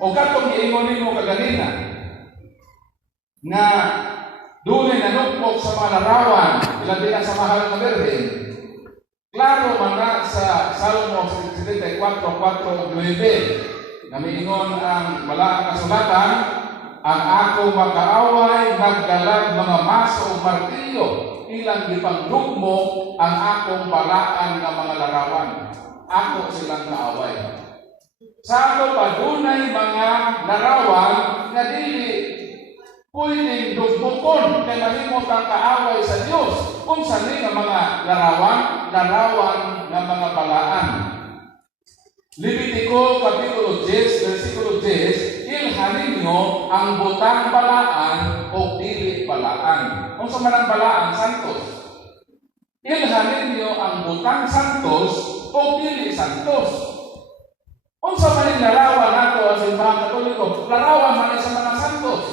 O katong giingon nimo kaganina nga dunay nanukmok sa mga larawan, ilabi na sa mahal na Birhen. Klaro man na sa Salmo 74:4-9 na miingon ang malaang kasulatan, ang akong makaaway nagdalag mga maso o martilyo, ilang gipanglugmok ang akong balaan nga mga larawan. Ako silang kaaway. Sa ato pa dunay mga larawan nga dili pwedeng dugmokon kay mahimot ang kaaway sa Dios. Kung sani nga mga larawan nga mga balaan. Levitico kapitulo 10 versikulo 10, ilhanin nyo ang butang balaan o dili balaan. Kung sa manang balaan, santos. Ilhanin nyo ang butang santos o dili santos. Kung sa maning larawan nato sa mga Katoliko, larawan man sa mga santos.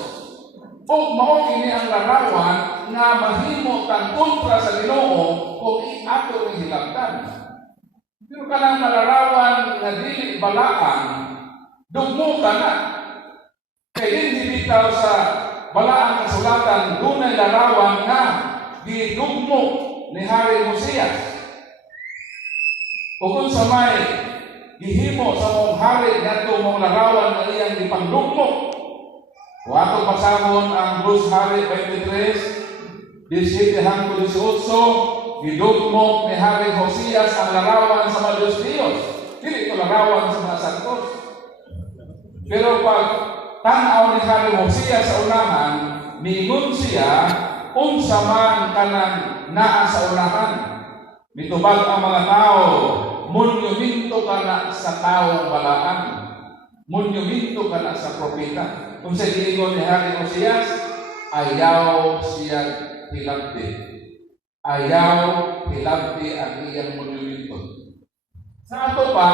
O mao kini ang larawan nga mahimo kang kontra sa Ginoo kung ato ning hilabtan. Pero kanang malarawan nga dili balaan, dugmo ka na. Kaya hindi bitaw sa balaan kasulatan, dunay larawan nga gidugmo ni Hari Hosias. O kung sa may gihimo sa mong hari ngadto mong larawan nga iyang gipangdugmo. O ato pasahon ang Bruce Hari 23, 17-18, gidugmok ni Hari Hosias ang larawan sa mga Diyos. Dili ito larawan sa mga santos. Pero pag tanaw ni Hari Hosias sa unahan, mingon siya unsa man kanang naa sa unahan. Mitubag ang mga tao, monumento ka na sa taong balaan. Monumento ka na sa propeta. Kung sa giingon ni Hari Hosias, ayaw siya hilabti. Ayaw hilabti ang iyang monumento. Sa ato pa,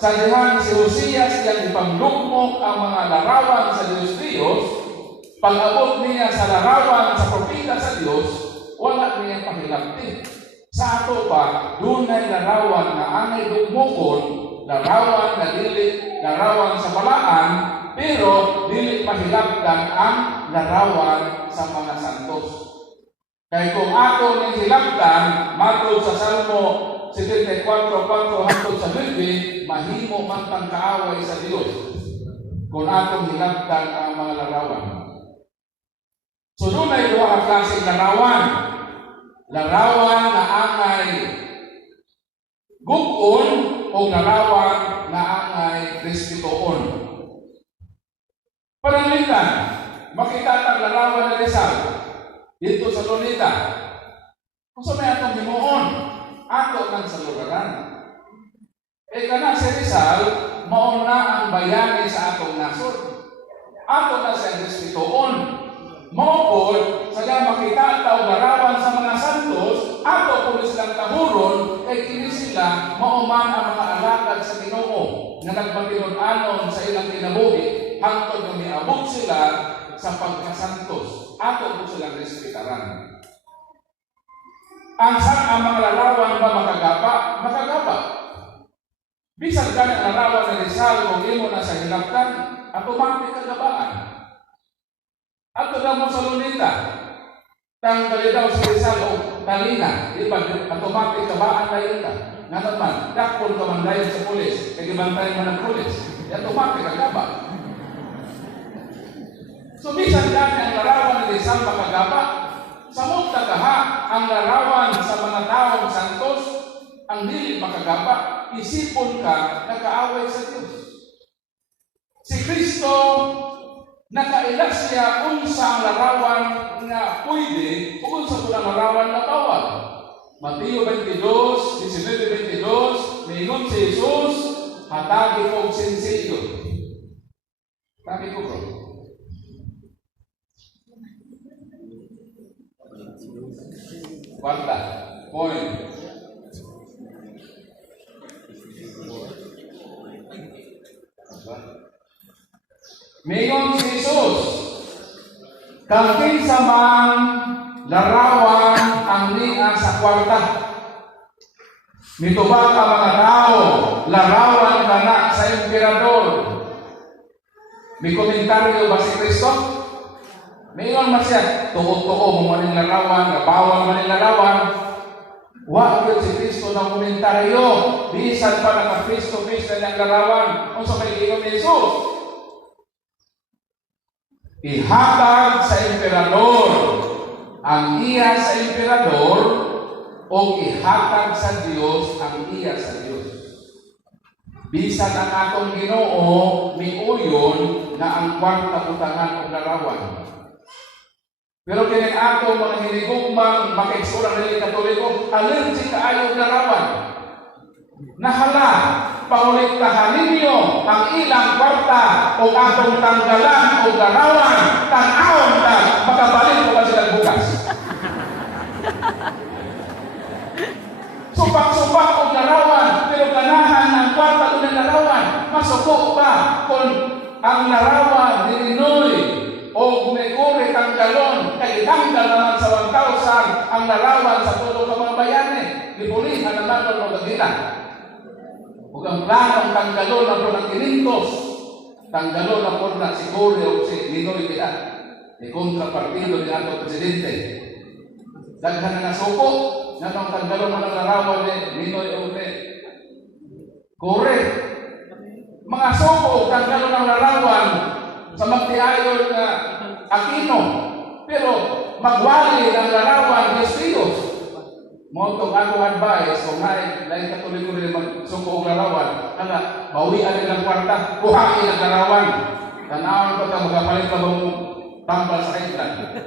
sa dihan si Hosias yang ipanglugmok ang mga larawan sa Diyos, pag-abot niya sa larawan sa propeta sa Diyos, wala niya pahilabti. Sa ato pa, dunay larawan na angay dugmokon, larawan na dili, larawan sa balaan, pero dili pahilabtan ang larawan sa mga santos. Kaya kung ato ning hilabtan, matod sa Salmo 74:4 hangtod sa 9, mahimo man tang kaaway sa Dios kung atong hilabtan ang mga larawan. So dunay duha ka klaseng larawan. Larawan na angay gug-on o larawan na angay respetuon. Pananglitan, makita ang larawan na Rizal dito sa Lunita. Kung sa may atong himuon, ato lang sa lugaran. E kana si Rizal, mauna ang bayani sa atong nasod. Ato na siya respetuon. Maupod, sadya makita taong larawan sa mga santos, ato kung silang kahuron, ay kini sila mauman ang mga alakad sa Ginoo na nagpatinon-anon sa ilang kinabuhi hangtod na miabot sila sa pagkasantos. Ato po silang respetaran. Ang mga larawan ba makagapa? Makagapa. Bisan ka ng larawan na Rizal kung imo na sa hilabtan, automatic kagabaan. Ato na mo sa Lunita, tanggali daw sa Rizal o Talina, automatic kabaan na ita. Nga naman, dakpon ka man dahil sa pulis, kagibantay man ng pulis, automatic kagaba. So, bisan dami ang larawan ni Rizal makagaba, samot na kaha ang larawan sa mga taong santos, ang dili makagaba, isipon ka na kaaway sa Diyos. Si Kristo, nakailas siya unsa ang larawan nga pwede o unsa po ang larawan na bawal. Mateo 22, 19-22, mingon si Jesus, hatagi ko sensilyo. Hatagi ko bro. Kwarta, point. Mingon si Jesus, kang kinsa man larawan ang niya sa kwarta. Mitubag ang mga tao, larawan ka na sa emperador. May komentaryo ba si Kristo? Mayroon man siya, tuko-tuko mo maning larawan, bawal maning larawan. Wa gyud si Kristo na komentaryo. Bisan pa naka face to face na niyang larawan. Kung sa may ingon ni Jesus, ihatag sa emperador ang iya sa emperador o ihatag sa Dios ang iya sa Dios. Bisan ang atong Ginoo miuyon na ang kwarta utangan og larawan. Pero kini ato mga hinigugmang makaigsuran nila Katoliko, allergic kaayo og larawan. Nahala, paulitahan ninyo ang ilang kwarta o atong tanggalan o larawan, tan-awon ta, makabalik ko ba silang bukas. Supak-supak o larawan, pero ganahan ng kwarta o ng larawan, masuko pa kung ang larawan nilinoy o gumekore tanggalon, kay tanggal naman sa 1,000 ang larawan sa tulo ka mga bayani, lipulihan naman ng mga gila. Huwag ang planong tanggalon na po ng 500, tanggalon na po na siguro o si Ninoy Pia, ni kontrapartido ni ato presidente. Daghan na nasuko, na nang tanggalon na ng larawan ni Ninoy Ote. Correct. Mga suko, tanggalon ng larawan sa magtiayon na Aquino, pero magwali ng larawan ni Dios. Mo itong akong advice, kung lain Katoliko rin magsuko og larawan, bawian nilang kwarta, kuhain ang larawan. Tanawin ko ito, magapalit ka bang tambal sa kailan.